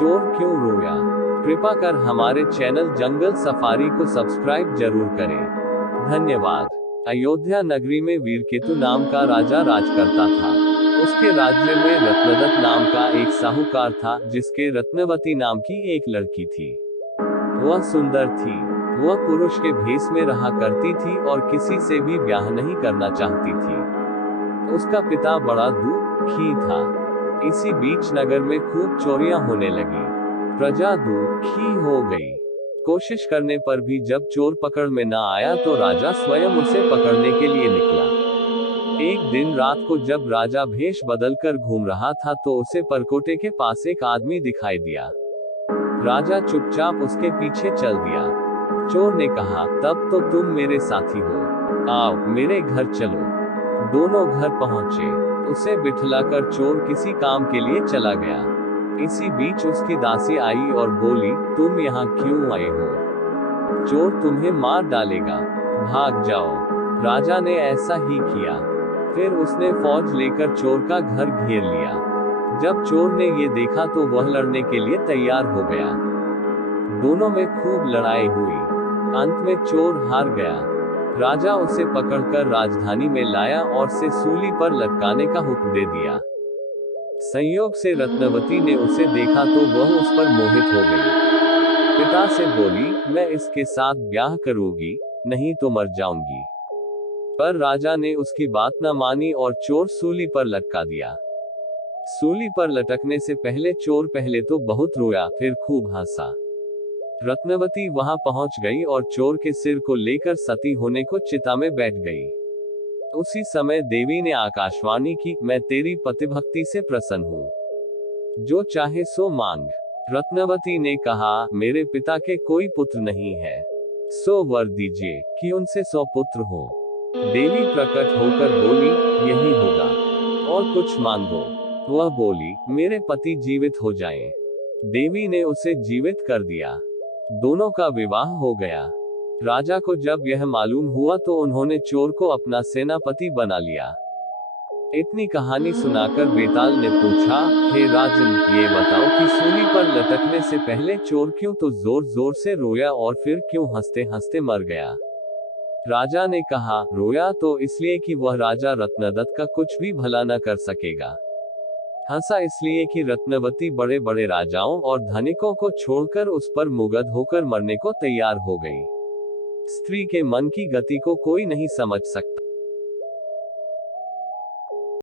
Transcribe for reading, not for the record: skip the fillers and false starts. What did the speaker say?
चोर क्यों रोया? कृपा कर हमारे चैनल जंगल सफारी को सब्सक्राइब जरूर करें। धन्यवाद। अयोध्या नगरी में वीरकेतु नाम का राजा राज करता था। उसके राज्य में रत्नदत्त नाम का एक साहूकार था, जिसके रत्नवती नाम की एक लड़की थी। वह सुंदर थी। वह पुरुष के भेष में रहा करती थी और किसी से भी ब्याह नहीं करना चाहती थी। उसका पिता बड़ा दुखी था। इसी बीच नगर में खूब चोरियां होने लगी। प्रजा दुखी हो गई। कोशिश करने पर भी जब चोर पकड़ में न आया तो राजा स्वयं उसे पकड़ने के लिए निकला। एक दिन रात को जब राजा भेष बदलकर घूम रहा था तो उसे परकोटे के पास एक आदमी दिखाई दिया। राजा चुपचाप उसके पीछे चल दिया। चोर ने कहा, तब तो तुम मेरे साथी हो, आओ मेरे घर चलो। दोनों घर पहुंचे। उसे बिठलाकर चोर किसी काम के लिए चला गया। इसी बीच उसकी दासी आई और बोली, तुम यहाँ क्यों आए हो? चोर तुम्हें मार डालेगा, भाग जाओ। राजा ने ऐसा ही किया। फिर उसने फौज लेकर चोर का घर घेर लिया। जब चोर ने ये देखा तो वह लड़ने के लिए तैयार हो गया। दोनों में खूब लड़ाई हुई। अंत में चोर हार गया। राजा उसे पकड़कर राजधानी में लाया और से सूली पर लटकाने का हुक्म दे दिया। संयोग से रत्नवती ने उसे देखा तो वह उस पर मोहित हो गई। पिता से बोली, मैं इसके साथ ब्याह करूंगी, नहीं तो मर जाऊंगी। पर राजा ने उसकी बात न मानी और चोर सूली पर लटका दिया। सूली पर लटकने से पहले चोर पहले तो बहुत रोया, फिर खूब हंसा। रत्नवती वहां पहुंच गई और चोर के सिर को लेकर सती होने को चिता में बैठ गई। उसी समय देवी ने आकाशवाणी की, मैं तेरी पतिभक्ति से प्रसन्न हूँ, जो चाहे सो मांग। रत्नवती ने कहा, मेरे पिता के कोई पुत्र नहीं है, सो वर दीजिए कि उनसे 100 पुत्र हो। देवी प्रकट होकर बोली, यही होगा, और कुछ मांगो। वह बोली, मेरे पति जीवित हो जाएं। देवी ने उसे जीवित कर दिया। दोनों का विवाह हो गया। राजा को जब यह मालूम हुआ तो उन्होंने चोर को अपना सेनापति बना लिया। इतनी कहानी सुनाकर बेताल ने पूछा, हे राजन, ये बताओ कि सूली पर लटकने से पहले चोर क्यों तो जोर जोर से रोया और फिर क्यों हंसते हंसते मर गया? राजा ने कहा, रोया तो इसलिए कि वह राजा रत्नदत्त का कुछ भी भला न कर सकेगा। हंसा इसलिए कि रत्नवती बड़े बड़े राजाओं और धनिकों को छोड़कर उस पर मुग्ध होकर मरने को तैयार हो गई। स्त्री के मन की गति को कोई नहीं समझ सकता।